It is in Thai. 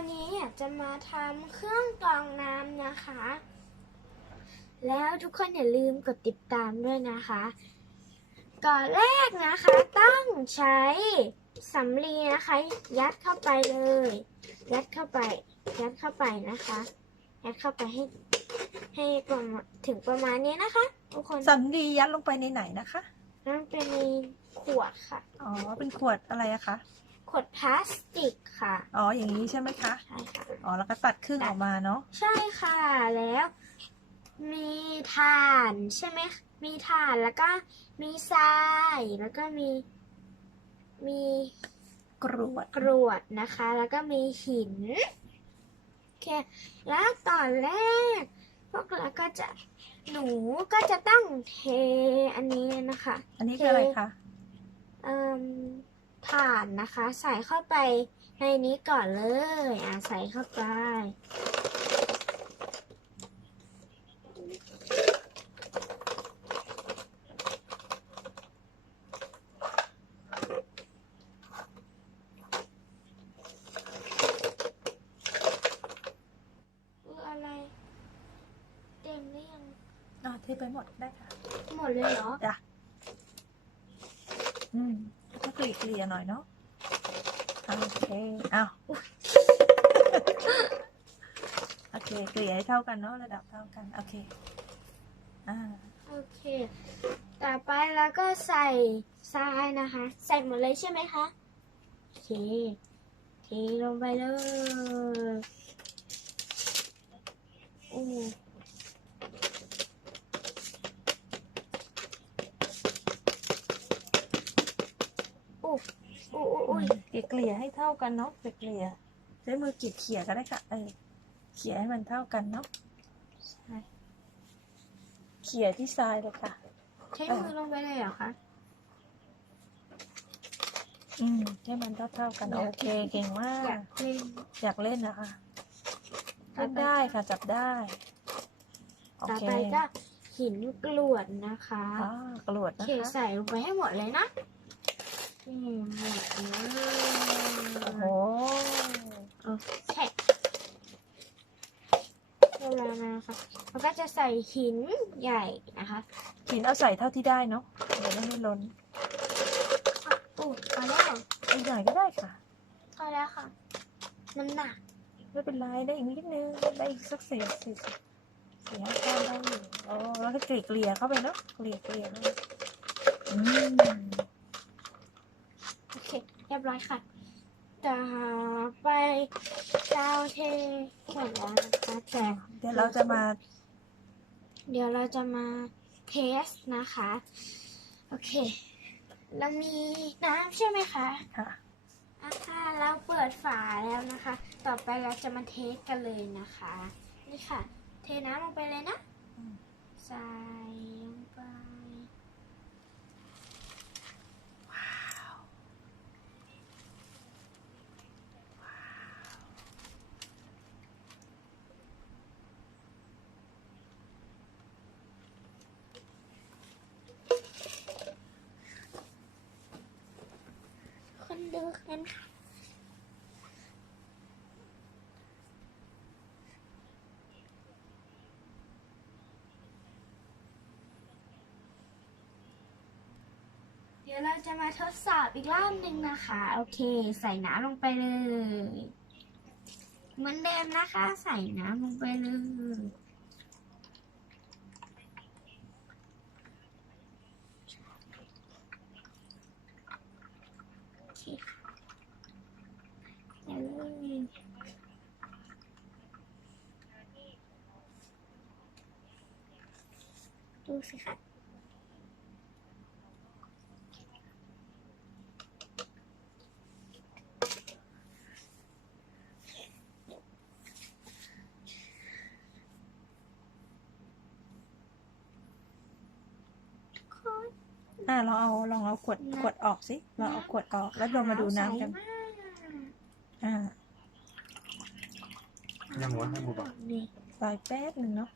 ันนี้อยากจะมาทำเครื่องกรองน้ำนะคะ แล้วทุกคนอย่าลืมกดติดตามด้วยนะคะ ก่อนแรกนะคะต้องใช้สำลีนะคะ ยัดเข้าไปเลย ยัดเข้าไป ยัดเข้าไปนะคะยัดเข้าไปให้ ให้มถึงประมาณนี้นะคะทุกคนสำลียัดลงไปในไหนนะคะนั่นเป็นขวดค่ะ อ๋อเป็นขวดอะไรอะคะขวดพลาสติกค่ะ อ๋ออย่างนี้ใช่ไหมคะใช่ค่ะอ๋อแล้วก็ตัดครึ่งออกมาเนาะใช่ค่ะแล้ว มีถ่านใช่ไหมมีถ่านแล้วก็มีทรายแล้วก็มีมีกรวดกรวดนะคะ แล้วก็มีหินโอเคแล้วตอนแรก พวกเราก็จะหนูก็จะต้องเทอันนี้นะคะ อันนี้คืออะไรคะผ่านนะคะ ใส่เข้าไปในนี้ก่อนเลย อ่ะ ใส่เข้าไปเทไปหมด ได้ค่ะหมดเลยเหรอจ้ะอืมลี่เลียหน่อยเนาะโอเคเอ้าวโอเคเกลี่ยให้เท่ากันเนาะระดับเท่ากัน โอเคอ่าโอเค ต่อไปแล้วก็ใส่ทรายนะคะ ใส่หมดเลยใช่ไหมคะ โอเคเทลงไปเลยโอ้เกลี่ยให้เท่ากันเนาะเกลี่ยใช้มือเกจิกเขี่ยก็ได้ค่ะ เออเขี่ยให้มันเท่ากันเนาะเขี่ยที่ทรายเลยค่ะใช้มือลงไปเลยเหรอคะอืมให้มันเท่าเท่ากันโอเค เก่งมากอยากเล่นอยา่นะคะจับได้ค่ะจับได้โอเคหินกรวดนะคะกรวดนะคะเขี่ยใส่ลงไปให้หมดเลยนะมันก็จะใส่หินใหญ่นะคะ หินเอาใส่เท่าที่ได้เนาะเดี๋ยวไม่ให้ล้นอู้พอแล้วเหรอใหญ่ก็ได้ค่ะพอแล้วค่ะ มันหนัก ไม่เป็นไรได้อีกนิดนึง ได้อีกสักเศษสสิิสศษเศษก้อนได้อยู่โอ้แล้วก็เกลี่ยเข้าไปเนาะ เกลี่ยเกลี่ยอืมเรียบร้อยค่ะ จะไปเจ้าเทขวดแล้วนะคะแต่เดี๋ยวเราจะมา เดี๋ยวเราจะมาเทสนะคะ โอเค เรามีน้ำใช่ไหมคะค่ะอ่ะค่ะเราเปิดฝาแล้วนะคะ ต่อไปเราจะมาเทสกันเลยนะคะ นี่ค่ะ เทน้ำลงไปเลยนะใส่ลงไปเดี๋ยวเราจะมาทดสอบอีกรอบหนึ่งนะคะ โอเค ใส่น้ำลงไปเลย เหมือนเดิมนะคะใส่น้ำลงไปเลย โอเคูสิคะอ่าเราเอา ลองเอากดกดออกสิเราเอากดออกแล้วเรามาดูน้ำกันอ่ายังวะให้บุบบ่ายแป๊บหนึ่งเนาะ